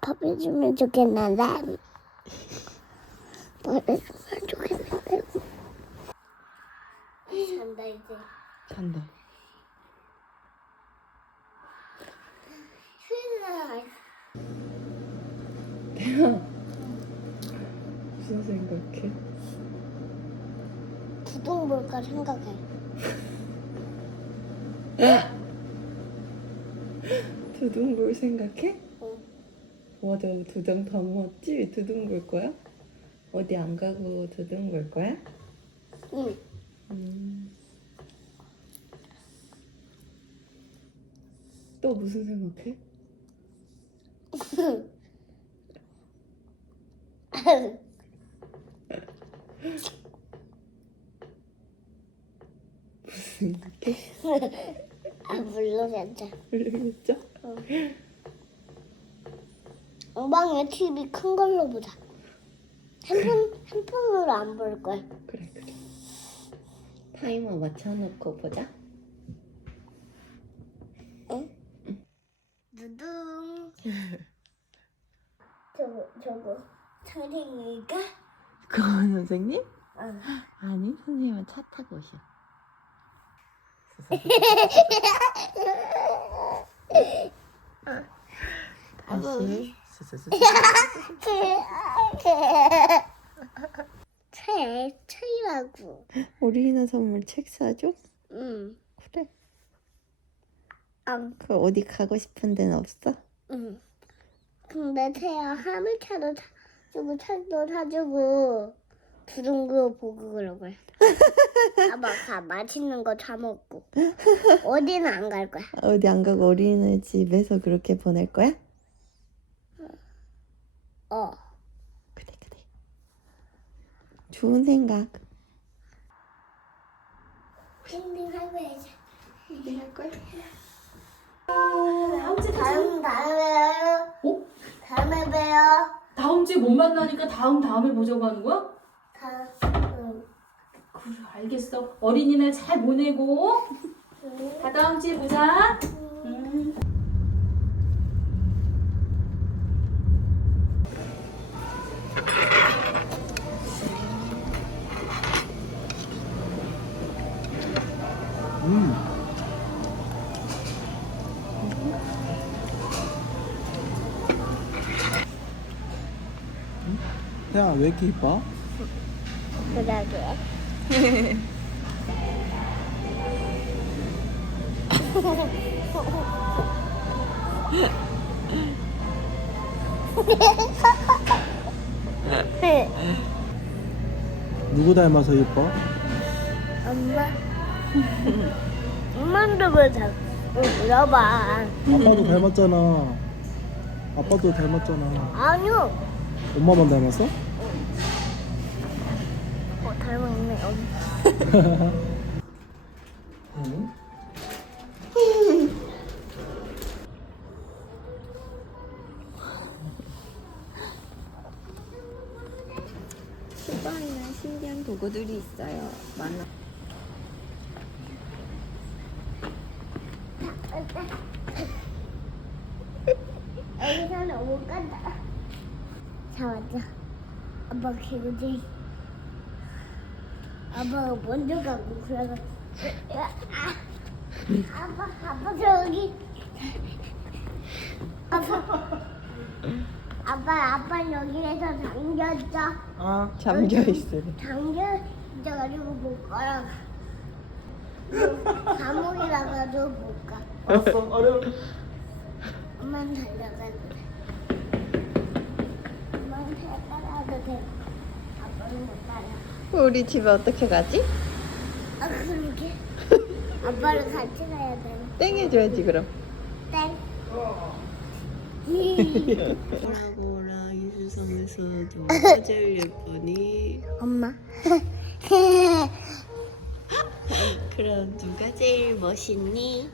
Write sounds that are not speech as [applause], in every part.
밥해주면 좋겠는데 밥해주면 좋겠는데 잔다 이제. 잔다. 대박 무슨 [laughs] 생각해? 구동 볼까 생각해. [laughs] 두둥 볼 생각해? 응. 맞아, 두장 다 모았지? 두둥 볼 거야? 어디 안 가고 두둥 볼 거야? 응. 음. 또 무슨 생각해? [laughs] [laughs] 무슨 생각해? 아 물론 괜찮아. 모르겠죠? 엉방에 TV 큰 걸로 보자. 핸폰 핸폰으로 안볼 거야. 그래, 그래. 타이머 맞춰놓고 보자. 두둥. [laughs] 저거 저거 선생님이가? 그건 선생님? 응. 아니, 선생님은 차 타고 오셔. 다시. 책 책이라고. 어린이날 선물 책 사줘? 응. 그래. 안. 그 어디 가고 싶은 데는 없어? 응. 근데 태야 하물차도 사주고 책도 사주고 부둥그 보고 그러고요. 아빠 가 맛있는 거 사 먹고 어디는 안 갈 거야. 어디 안 가고 어린이날 집에서 그렇게 보낼 거야? 어. 그래, 그래. 좋은 생각. 띵띵 하고 해야지. 할 거야? 다음 다음에 어? 다음에 봬요. 다음 주에 못 만나니까 다음 다음에 보자고 하는 거야? 다. 응. 그래 알겠어 어린이날 잘 보내고 응. 다 다음 주에 보자 음. 음. 야, 왜 이렇게 이뻐? 그러게. 누구 닮아서 이뻐? 엄마. 엄마도 왜 자꾸 물어봐. 아빠도 닮았잖아. 아빠도 닮았잖아. 아니요. 엄마만 닮았어? 어, 닮았네. 엄마. 응. 수박이나 신기한 도구들이 있어요. 많아. 여기서는 못 간다. 자, 맞자. 아빠 개구지. 아빠가 먼저 가고 그래가. 아, 아빠, 아빠 저기. 아빠. 아빠, 아빠 여기에서 당겼죠. 아, 잠겨 있으래. 당겨 있어가지고 못 가라. 감옥이라 가도 못 가. 알았어. 어려. 엄마는 달려가도 돼. 엄마는 잘 따라가도 돼. 아빠는 못 따라. 우리 집에 어떻게 가지? 아 그러게. 아빠를 같이 가야 돼. 땡 해줘야지 그럼. 땡. 보라보라 이 세상에서 누가 제일 예쁘니? 엄마. [laughs] 그럼 누가 제일 멋있니?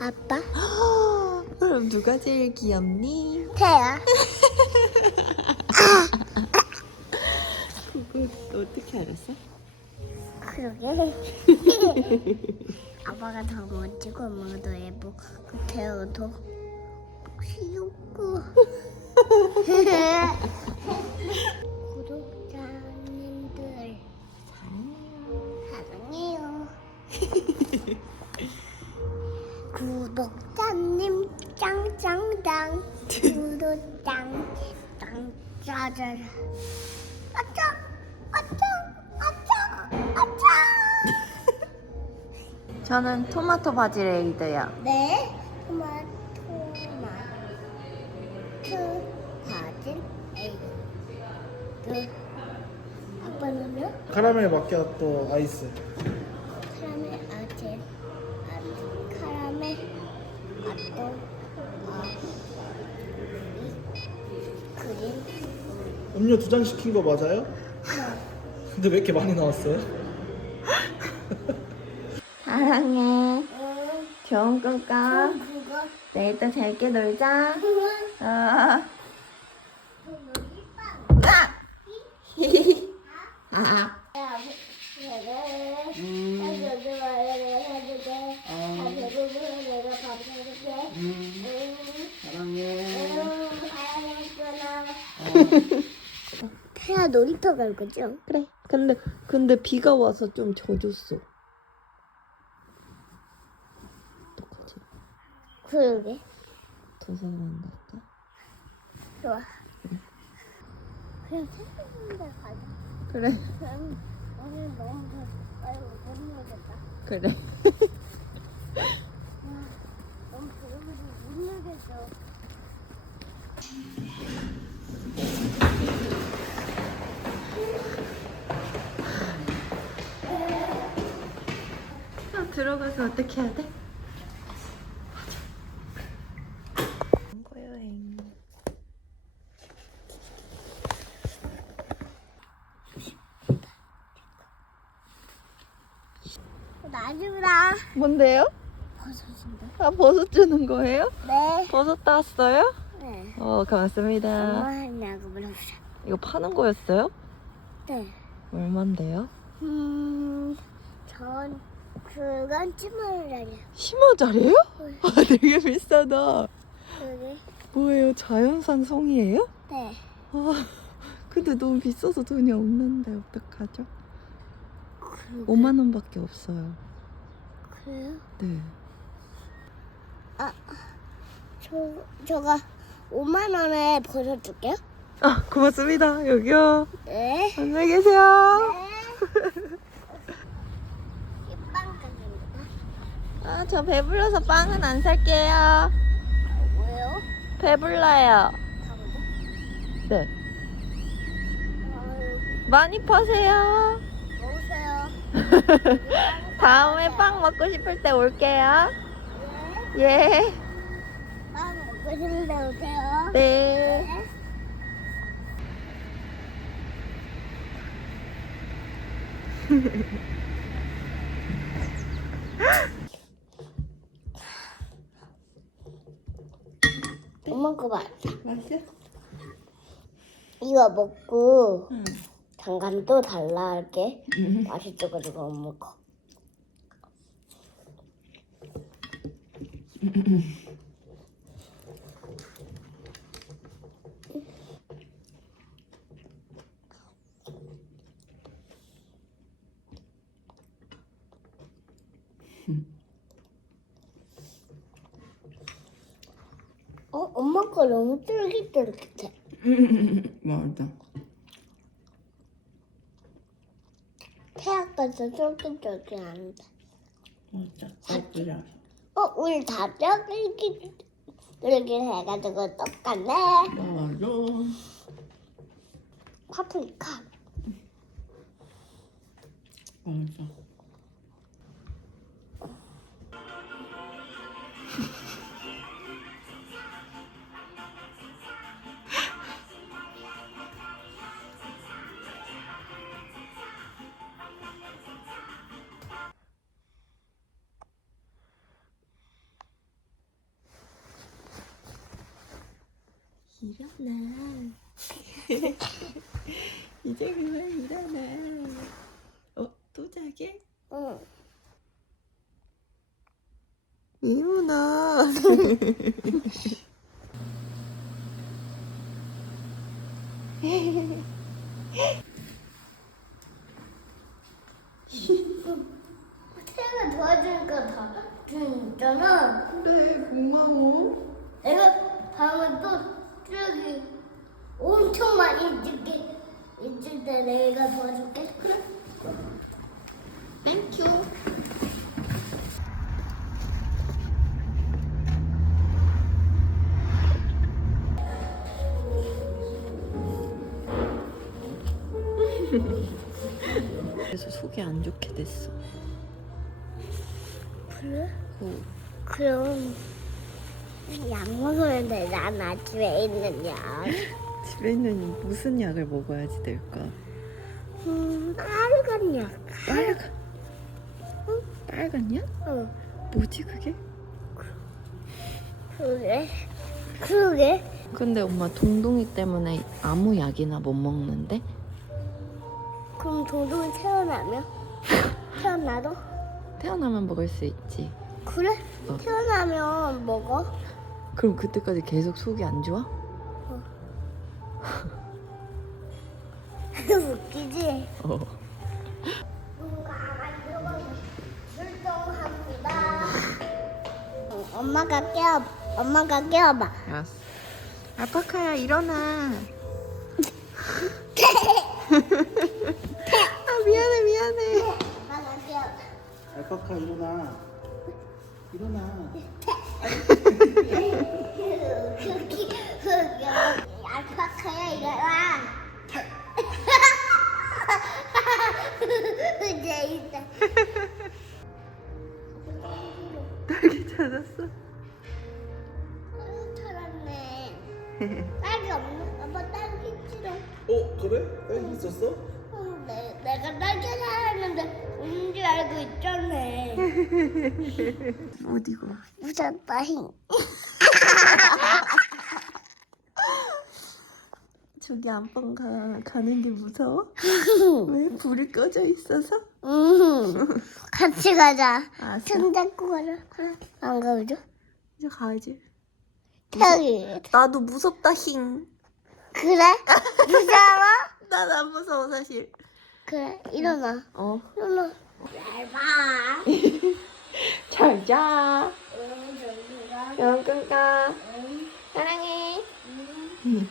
아빠. [gasps] 그럼 누가 제일 귀엽니? 태야. [laughs] 그거 어떻게 알았어? 그러게. [laughs] 아빠가 더 멋지고 엄마가 더 예쁘고 그 태야가 더 시우구. 구독자님들 사랑해요. [laughs] 구독자님 짱짱짱 구독짱 아짱 아짱 저는 토마토 바지레이드요. 네 토마토 마트 바질 에이드 아빠는요? 카라멜 마키아토 아이스. 카라멜 아젤 아 카라멜 아또 아 그린 음료 두 잔 시킨 거 맞아요? 근데 왜 이렇게 많이 나왔어요? 사랑해. 응. 좋은 꿈 꿔. 그거 내일 또 재밌게 놀자. 그거 어. 아. 태아 놀이터 갈 거죠? 그래. 근데 근데 비가 와서 좀 젖었어. 어떡하지? 그러게 더 사러 간다까? 좋아 그냥 생각나는 데 가자 그래. 그럼 오늘 너무 아이고 못 놀겠다 그래. 너무 배고프지 못 놀겠어 들어가서 어떻게 해야 돼? 나주라 뭔데요? 버섯인데 아 버섯 주는 거예요? 네 버섯 따왔어요? 네. 어 고맙습니다. 했냐고 물어보자 이거 파는 거였어요? 네 얼만데요? 음, 전 그건 찜얼이라냐. 10원짜리예요? 아 되게 비싸다. 그게 뭐예요? 자연산 송이에요? 네. 아 근데 너무 비싸서 돈이 없는데 어떡하죠? 그게 5만 원밖에 없어요. 그래요? 네. 저 저가 5만 원에 버려줄게요. 아 고맙습니다. 여기요. 네. 안녕히 계세요. 네. [laughs] 이빵 가게입니다. 아 저 배불러서 빵은 안 살게요. 왜요? 배불러요. 네. 많이 파세요. 먹으세요. [laughs] 다음에 빵 먹고 싶을 때 올게요. 네. 예. 빵 먹고 싶은데 오세요. 네. 네. [laughs] 봐. 맛있어? 이거 먹고 응. 잠깐 또 달라 할게. 맛있어가지고 엄마 거. 어, 엄마 거 너무 쫄깃쫄깃해. [laughs] 맞아. 태아까지 쫄깃쫄깃 한데. 맞아. 맛있어. 어, 우리 다 쫄깃쫄깃 해가지고 똑같네. 맞아. 파프리카. 맞아. 일어나. [laughs] 이제 그만 일어나. 어, 또 자게? 응. 이문아. [laughs] 그래서 속이 안 좋게 됐어. 그래? 어. 그럼 약 먹으면 되잖아 집에 있는 약. [laughs] 집에 있는 무슨 약을 먹어야지 될까? 음, 빨간 약. 빨간. 빨간 약? 어, 뭐지 그게? 그러게. 그러게. 근데 엄마 동동이 때문에 아무 약이나 못 먹는데? 그럼 도둑이 태어나면? 태어나도? 태어나면 먹을 수 있지. 그래? 어. 태어나면 먹어? 그럼 그때까지 계속 속이 안 좋아? [laughs] 웃기지? 어. 출동합니다. 어, 엄마가 깨워, 엄마가 깨워봐. 알았어. 알파카야 일어나. 아 미안해 미안해. 엄마가 깨워봐. 알파카 일어나. 일어나. 알파카야 일어나. 재밌다. 딸기 찾았어? 아유, 잘았네. 딸기 없는, 아빠 딸기 싫어. 어 그래? 딸기 있었어? 응, 내, 내가 딸기 사랑 했는데 없는 줄 알고 있잖아. [laughs] 어디고? 무섭다, 힝. [laughs] 저기 안방 가, 가는 게 무서워? [laughs] 왜? 불이 꺼져 있어서? 음, 같이 가자. 알았어. 손 잡고 가자. 안 가보죠? 이제 가야지. 태기. 나도 무섭다 힝. 그래? 무서워? 난 안 무서워 사실. 그래, 일어나. 어. 일어나. 잘 봐. 잘 자. 응, 저기가. 영끈까 응, 사랑해. 응.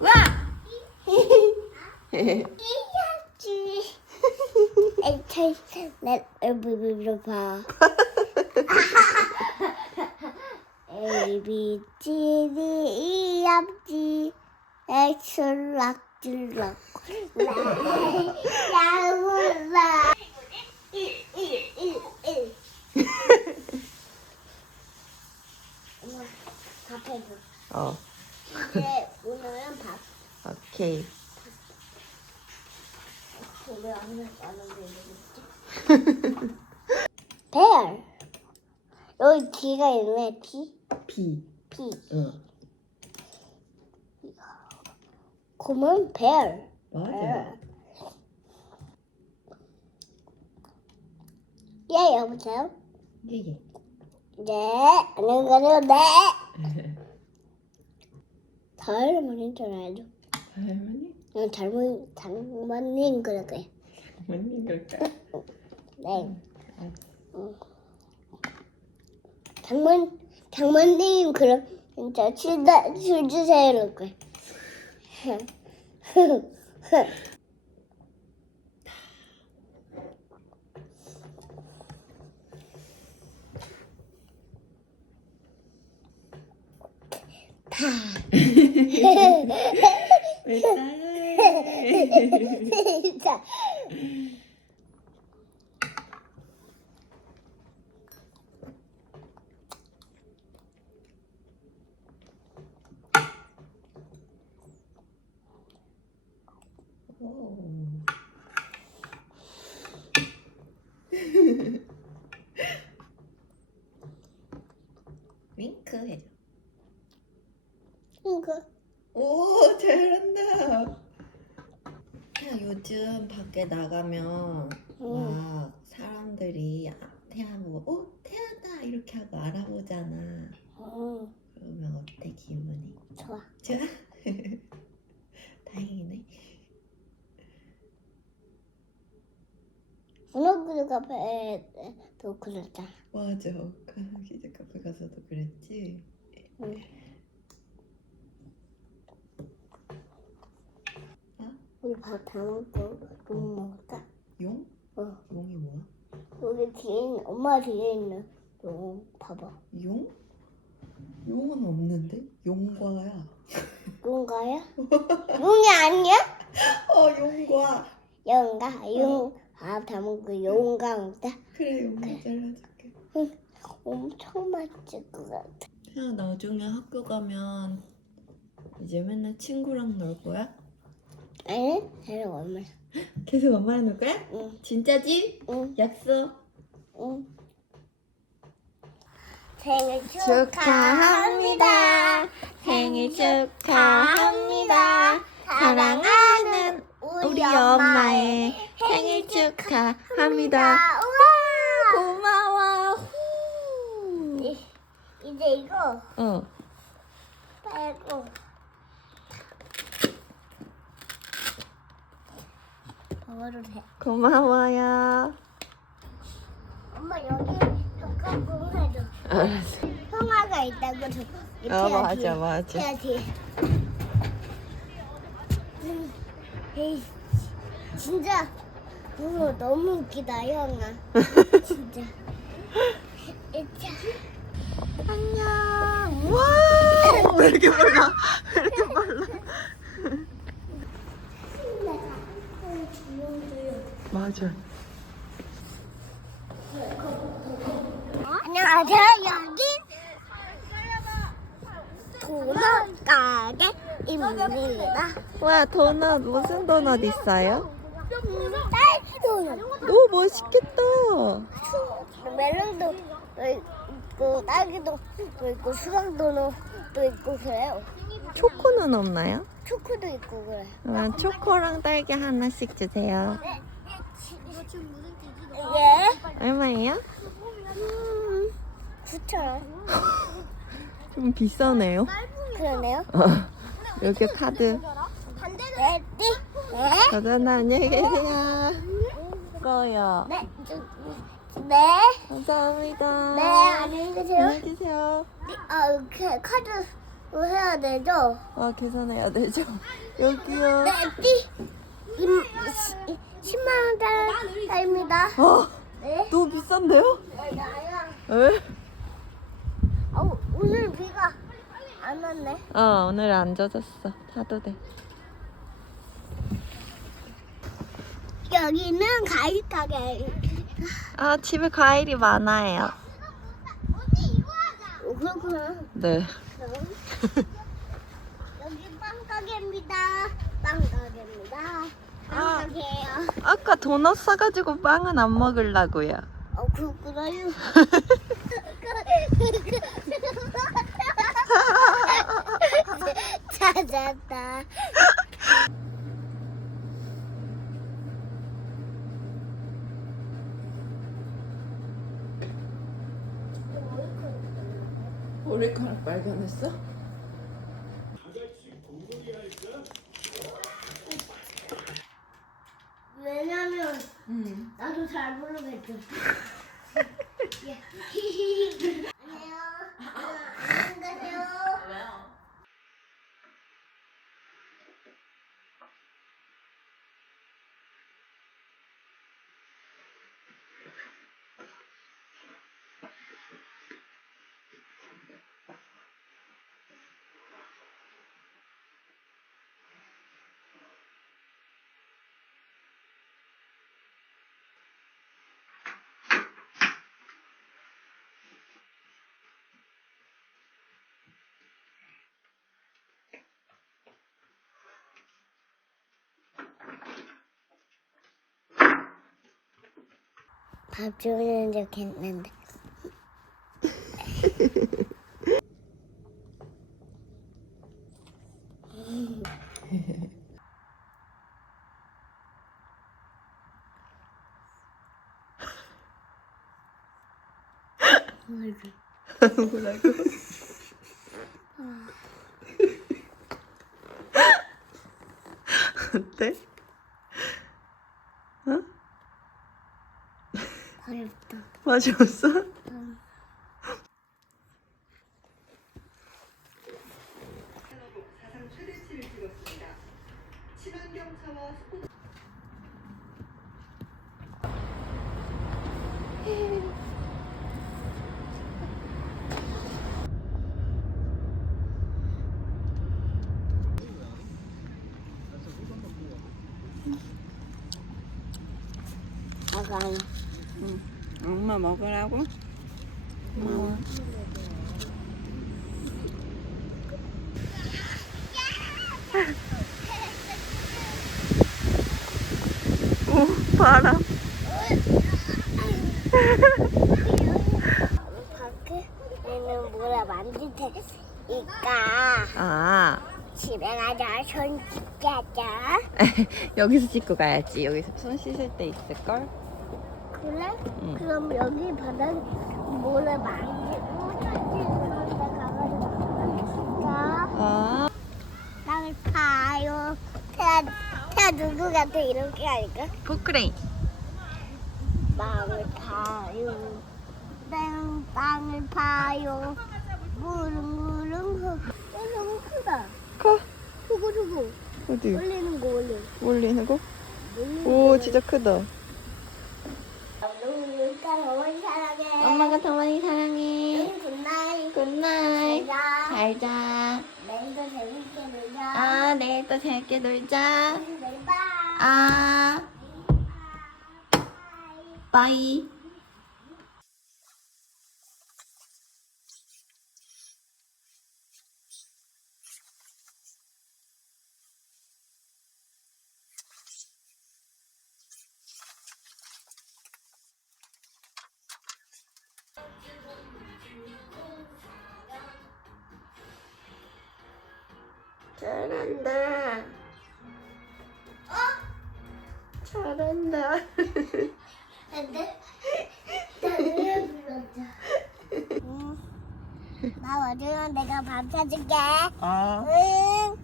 와. 이겼지. 에이, 참, 내 얼굴을 봐. A, B, C, D, E, F, G, H, 락, 어. 이제 오늘은 밥. 오케이. 왜 안에 안에 별. 여기 D가 있네. 비. B. 응. 곰은 별. 맞아. 예, 여보세요? 예예. 네, 안녕히 가세요. 네. 잘못 전화해줘. 할머니? 응, 잘못, 잘못님 그러게. 할머니 그럴까? 네. 응. 장모님, 장모님, 그럼 진짜 술, 다- 술 주세요, 이렇게. 다. 왜 따라해? 진짜. 윙크 해줘. 이거. 오 잘한다. 태아 요즘 밖에 나가면 막 사람들이 아, 태아 보고 어 태아다 이렇게 하고 알아보잖아. 어, 그러면 어때 기분이? 좋아. 좋아? [laughs] 다행이네. 문어그루가 배에 도 그랬잖아. 맞아. 그 키즈 카페 가서도 그랬지. 응. 우리 밥 다 먹고 용 먹을까? 용? 어. 용이 뭐야? 여기 뒤에 있는 엄마 뒤에 있는 용 봐봐. 용? 용은 없는데? 용과야. 용가야? [laughs] 용이 아니야? 어, 용과. 용가 용. 밥다 먹고 용가 먹자. 그래, 용과 잘라줄게. 엄청 맛있을 것 같아. 태아 나중에 학교 가면 이제 맨날 친구랑 놀 거야? 아니? 내가 엄마. 계속 엄마랑 놀 거야? 응. 진짜지? 응. 약속. 응. 생일 축하합니다. 생일 축하합니다. 사랑하는 우리 엄마의 생일 축하합니다. 우와! 고마워. 후. 이- 이제 이거 어. 빼고 먹어도 돼. 고마워요. 엄마 여기 젓가락 해줘. 알았어. 형아가 있다고 저 어, 맞아, 맞아. 해야지. 음, 에이, 진짜 어, 너무 웃기다 형아. [laughs] 진짜. 안녕. 와. 왜 이렇게 빨라? 왜 이렇게 빨라? 맞아. 안녕하세요. 여기 도넛 가게입니다. 와 도넛 무슨 도넛 있어요? 딸기 도넛. 오 멋있겠다. 멜론도 있고 딸기도 있고 수박 도넛도 있고 그래요. 초코는 없나요? 초코도 있고 그래. 아, 초코랑 딸기 하나씩 주세요. 이게 얼마예요? 음, 9천 원. 좀 비싸네요. 그러네요. 여기 카드. 네, 띠. 네. 저는 안녕히 계세요. 거요. 네. 저- 네. 감사합니다. 네, 안녕히 계세요. 안녕히 계세요. 아, 이렇게 카드로 해야 되죠? 아 계산해야 되죠. 여기요. 네, 띠. 10만 원짜리입니다. 아 네. 너무 비싼데요? 나야. 에? 어, 오늘 비가 안 왔네. 어 오늘 안 젖었어. 타도 돼. 여기는 과일 가게. 아 집에 과일이 많아요. 오, 그렇구나. 네. 여기 빵 가게입니다. 빵 가게입니다. 빵 아. 가게예요. 아까 도넛 사가지고 빵은 안 먹으려고요. 어, 그렇구나요. [laughs] 찾았다. 머리카락 발견했어? 왜냐면 응. 나도 잘 모르겠어. 예. 안녕. 안녕 가세요. 밥 주면 좋겠는데. 뭐라고? 어때? 어? 어렵다. 맛이 없어? 엄마 먹으라고? 오 바람 밖에는 뭐라 만들 테니까 아 집에 가자 손 씻자자. [laughs] 여기서 씻고 가야지 여기서 손 씻을 때 있을걸? 그래? 응. 그럼 여기 바다 모래 만지고 찾는 데 가가지고? 아 땅을 파요. 태아, 태아 누구 같아 이렇게 하니까? 포크레인 땅을 파요. 땅, 땅을 파요. 무릉무릉 거. 어, 너무 크다. 커? 저거 저거. 어디? 올리는 거 올려. 올리는 거? 올리는 오 거. 진짜 크다 너무 땅 어머니 사랑해. 엄마가 더 많이 사랑해 굿나잇. 굿나잇 자. 잘 자 내일도 재밌게 놀자. 아 내일 또 재밌게 놀자 내일 봐. 아 빠이 잘한다 잘한다 근데 나를 불렀자. 나 와주면 내가 밥 사줄게. 아 응.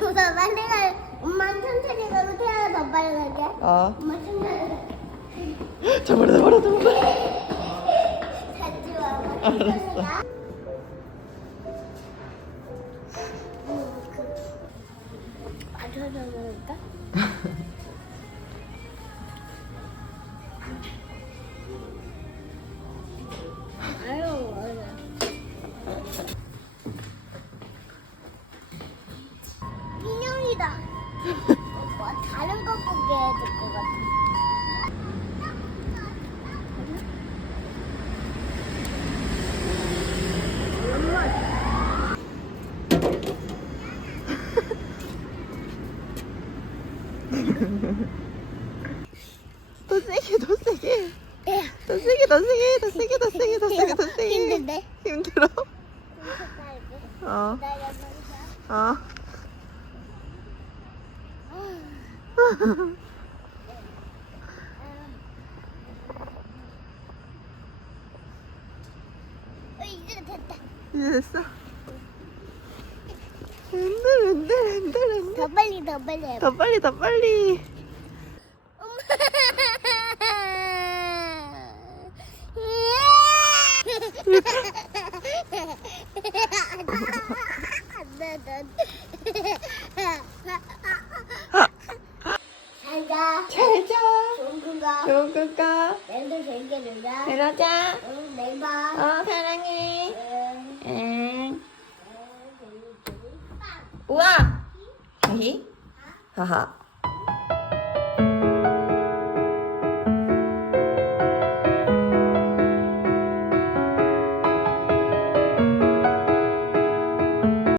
엄마 빨리 가. 엄마 천천히 가고 태아 더 빨리 가게. 어. 엄마 천천히 가. 잡아라 잡아라 잡아라 알았어. 흔들 흔들 흔들 흔들 더 빨리 더 빨리. 더 빨리 더 빨리. 잘가 잘자. 좋은 건가. 좋은 꿈꿔 내일도 재밌게 놀자. 그러자. 응봐어 사랑해. 응. 응 응. 우와 히히 하하